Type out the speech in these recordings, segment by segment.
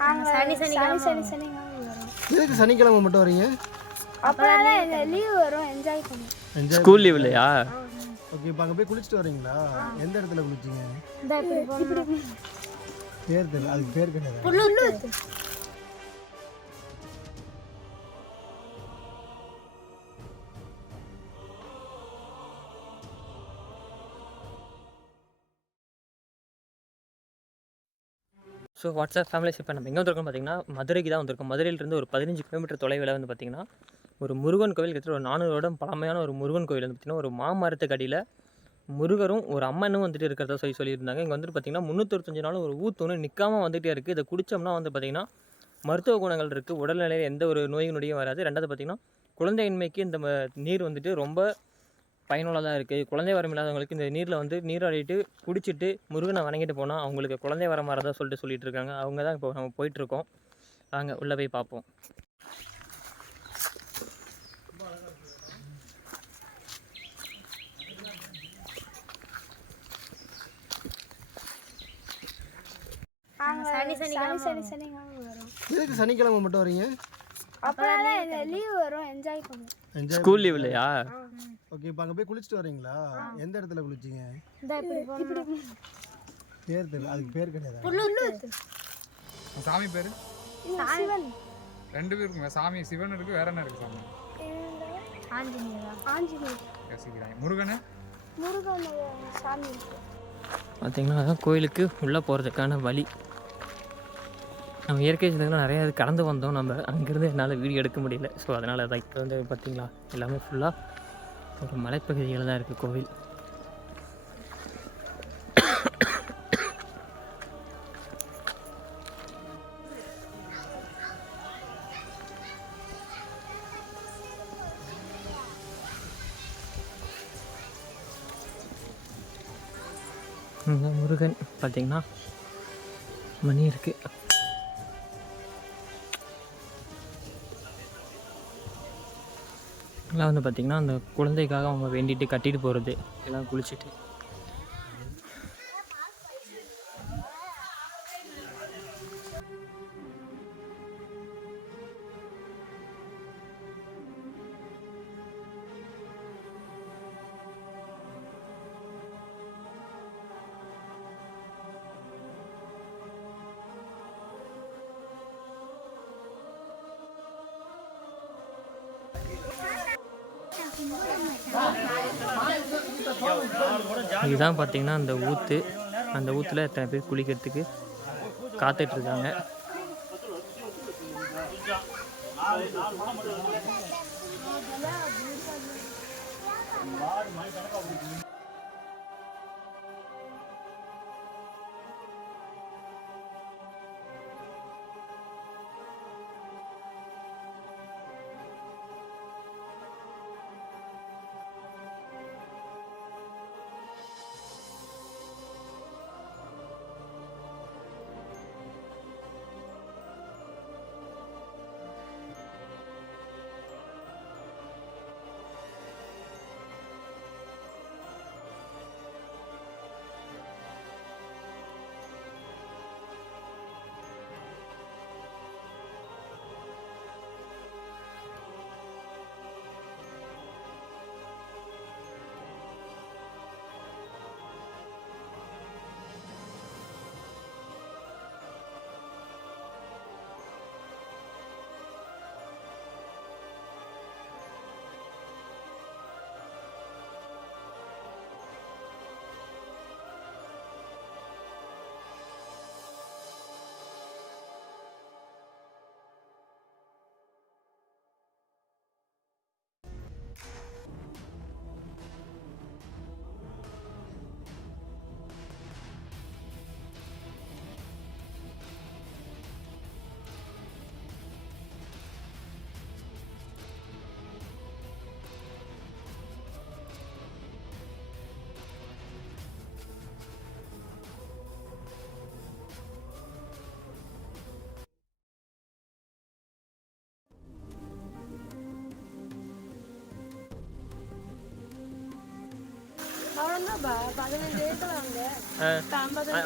சனி எதுக்கு சனிக்கிழமை மட்டும் வரீங்க? அப்பதான் லீவ் வரும், என்ஜாய் பண்ணுவோம். ஸ்கூல் லீவ் இல்லையா? ஓகே, இப்போ அங்கே போய் குளிச்சுட்டு வரீங்களா? எந்த இடத்துல குளிச்சிங்க? பேர் தெரியல, அதுக்கு பேர் கிடையாது. ஸோ வாட்ஸ்அப் ஃபேமிலிஸ் இப்போ நம்ம எங்கே வந்திருக்கோம் பார்த்தீங்கன்னா மதுரைக்கு தான் வந்திருக்கோம். மதுரையிலேருந்து ஒரு 15 கிலோமீட்டர் தொலைவில் வந்து பார்த்திங்கன்னா ஒரு முருகன் கோவில், கிட்டத்தட்ட ஒரு 400 வருடம் பழமையான ஒரு முருகன் கோவில் வந்து பார்த்திங்கன்னா ஒரு மாமரத்துக்கு அடியில் முருகரும் ஒரு அம்மனும் வந்துட்டு இருக்கிறதா சொல்லியிருந்தாங்க. இங்கே வந்துட்டு பார்த்திங்கன்னா 365 நாளும் ஒரு ஊற்று ஒன்று நிற்காமல் வந்துகிட்டே இருக்குது. இதை குடித்தோம்னா வந்து பார்த்திங்கன்னா மருத்துவ குணங்கள் இருக்குது, உடல்நிலையில் எந்த ஒரு நோய் நொடியும் வராது. ரெண்டாவது பார்த்திங்கன்னா குழந்தையின்மைக்கு இந்த நீர் வந்துட்டு ரொம்ப பயனுள்ளதாக இருக்குது. குழந்தை வரம் இல்லாதவங்களுக்கு இந்த நீரில் வந்து நீராடிட்டு குடிச்சிட்டு முருகனை வணங்கிட்டு போனால் அவங்களுக்கு குழந்தை வரம் வரதா சொல்லிட்டு இருக்காங்க. அவங்க தான் இப்போ நம்ம போயிட்டுருக்கோம். வாங்க உள்ளே போய் பார்ப்போம். எதுக்கு சனிக்கிழமை மட்டும் வரீங்க? அப்பதான் லீவ் வரும், என்ஜாய் பண்ணுவோம். ஸ்கூல் லீவ் இல்லையா? ஓகே, இப்போ அங்கே போய் குளிச்சுட்டு வரீங்களா? எந்த இடத்துல குளிச்சிங்க? பேர் தெரியல, அதுக்கு பேர் கிடையாது. சாமி பேர் ரெண்டு பேர் இருக்குங்க. சாமி சிவன் இருக்கு, வேற என்ன இருக்கு? சாமி முருகன் சாமி இருக்கு. பார்த்திங்கன்னா அதான் கோயிலுக்கு உள்ளே போகிறதுக்கான வழி. நம்ம இயற்கை சிலங்கள்லாம் நிறையா இது கடந்து வந்தோம். நம்ம அங்கேருந்து என்னால் வீடியோ எடுக்க முடியல. ஸோ அதனால் தான் இப்போ வந்து பார்த்திங்களா எல்லாமே ஃபுல்லாக ஒரு மலைப்பகுதியில் தான் இருக்குது கோவில். முருகன் பார்த்திங்கன்னா மணி இருக்குது. எல்லாம் வந்து பார்த்திங்கன்னா அந்த குழந்தைக்காக அவங்க வேண்டிட்டு கட்டிட்டு போகிறது, எல்லாம் குளிச்சுட்டு. இதுதான் பார்த்திங்கன்னா அந்த ஊற்று. அந்த ஊற்றுல எத்தனை பேர் குளிக்கிறதுக்கு காத்துட்ருக்காங்க.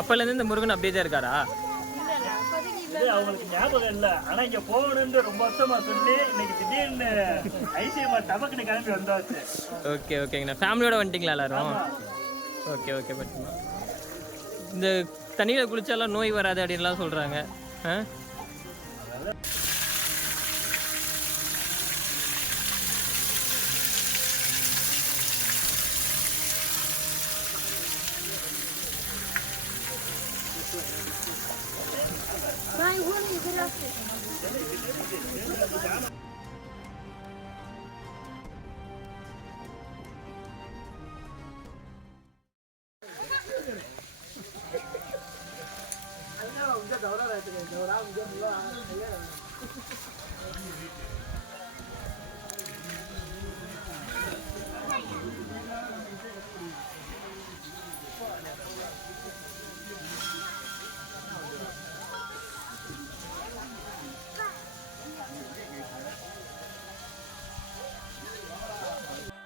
அப்போலேருந்து இந்த முருகன் அப்படியே தான் இருக்காரா? இது அவங்களுக்கு ஞாபகம் இல்லை. ஆனால் இங்கே போகணுன்னு ரொம்ப வருஷமா சொல்லி இன்னைக்கு திடீர்னு ஐசிஎம்மா டபக்குன்னு கிளம்பி வந்தாச்சு. ஓகே ஓகேங்கண்ணா. ஃபேமிலியோட வந்துட்டிங்களா எல்லாரும்? ஓகே ஓகே பட்டுமா. இந்த தண்ணியில் குளிச்சாலாம் நோய் வராது அப்படின்லாம் சொல்கிறாங்க. ஆ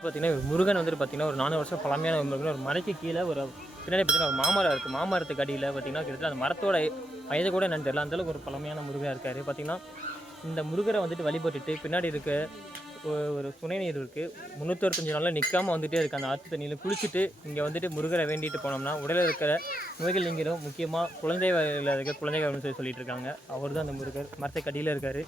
பார்த்தீங்கன்னா முருகன் வந்துட்டு பார்த்தீங்கன்னா ஒரு 4 வருஷம் பழமையான முருகன். ஒரு மலைக்கு கீழே ஒரு பின்னாடி பார்த்தீங்கன்னா ஒரு மாமரம் இருக்குது. மாமரத்துக்கு அடியில் பார்த்தீங்கன்னா கிட்டத்தட்ட அந்த மரத்தோட வயது கூட என்னன்னு தெரியல, அந்தளவுக்கு ஒரு பழமையான முருகன் இருக்கார். பார்த்தீங்கன்னா இந்த முருகரை வந்துட்டு வழிபட்டுட்டு பின்னாடி இருக்க ஒரு சுனை நீர் இருக்குது. 365 நாளில் நிற்காமல் வந்துகிட்டே இருக்குது. அந்த ஆற்று தண்ணியில் குளிச்சுட்டு இங்கே வந்துட்டு முருகரை வேண்டிட்டு போனோம்னா உடலில் இருக்கிற நோய்கள் நீங்கிடும். முக்கியமாக குழந்தைகள் இருக்க குழந்தைகள் சொல்லிட்டு இருக்காங்க. அவர் தான் அந்த முருகர் மரத்துக்கு அடியில் இருக்கார்.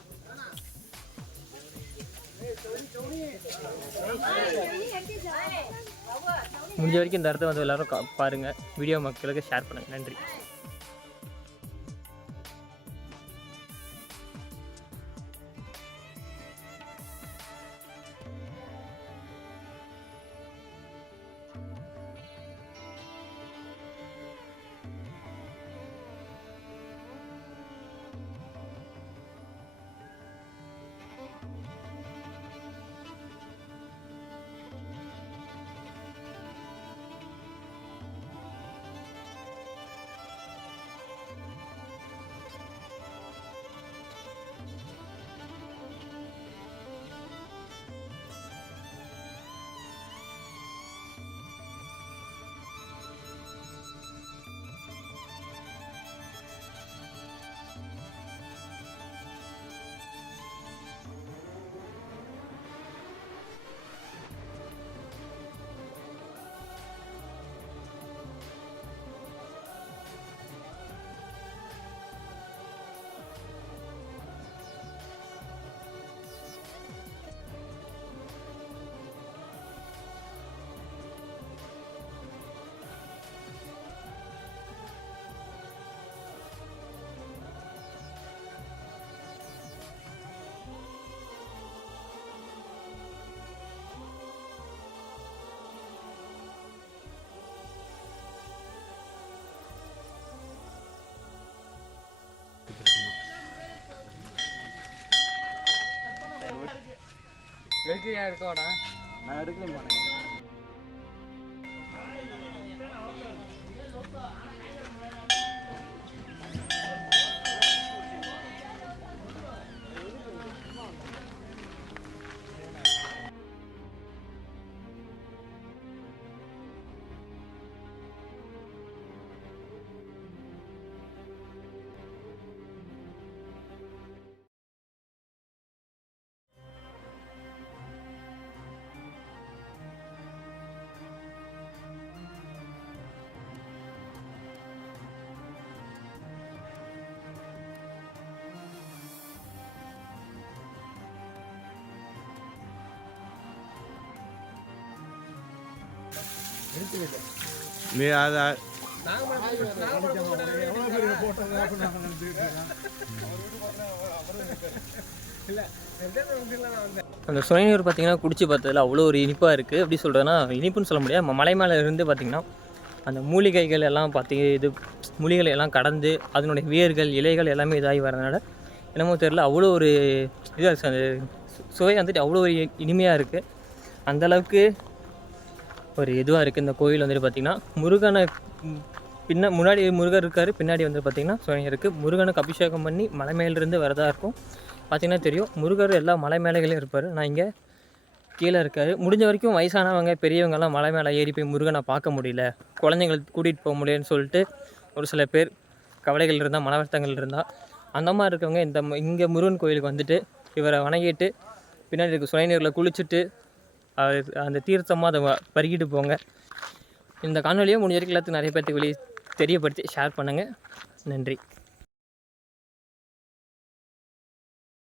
முடிஞ்ச வரைக்கும் இந்த இடத்த வந்து எல்லோரும் பாருங்கள், வீடியோ மக்களுக்கு ஷேர் பண்ணுங்கள். நன்றி. இருக்கோடா நான் எடுக்கல போனேன். நீ அதை அந்த சுனைநீர் பார்த்தீங்கன்னா குடிச்சு பார்த்ததில் அவ்வளோ ஒரு இனிப்பாக இருக்குது. எப்படி சொல்கிறதுனா இனிப்புன்னு சொல்ல முடியாது. மலை மேலே இருந்து பார்த்திங்கன்னா அந்த மூலிகைகள் எல்லாம் இது மூலிகைகள் எல்லாம் கடந்து அதனுடைய வேர்கள் இலைகள் எல்லாமே இதாகி வரதுனால என்னமோ தெரியல அவ்வளோ ஒரு இதாக அந்த சுவை வந்துட்டு அவ்வளோ ஒரு இனிமையாக இருக்குது. அந்தளவுக்கு ஒரு இதுவாக இருக்குது இந்த கோயில் வந்துட்டு பார்த்திங்கன்னா. முருகனை முன்னாடி முருகர் இருக்கார், பின்னாடி வந்து பார்த்திங்கன்னா சுனை இருக்குது. முருகனுக்கு அபிஷேகம் பண்ணி மலை மேலிருந்து வரதாக இருக்கும். பார்த்திங்கன்னா தெரியும் முருகர் எல்லா மலை மேலைகளையும் இருப்பார். நான் இங்கே கீழே இருக்கார். முடிஞ்ச வரைக்கும் வயசானவங்க பெரியவங்கெல்லாம் மலை மேலே ஏறி போய் முருகனை பார்க்க முடியல, குழந்தைங்களுக்கு கூட்டிகிட்டு போக முடியலன்னு சொல்லிட்டு ஒரு சில பேர் கவலைகள் இருந்தால் மன வருத்தங்கள் இருந்தால் அந்த மாதிரி இருக்கவங்க இங்கே முருகன் கோயிலுக்கு வந்துட்டு இவரை வணங்கிட்டு பின்னாடி இருக்க சுனைநீரில் குளிச்சுட்டு அந்த தீர்த்தமாக அதை பருகிட்டு போங்க. இந்த காணொலியை முடிஞ்ச வரைக்கும் எல்லாத்துக்கும் நிறைய பேர்த்துக்கு வெளியே தெரியப்படுத்தி ஷேர் பண்ணுங்கள். நன்றி.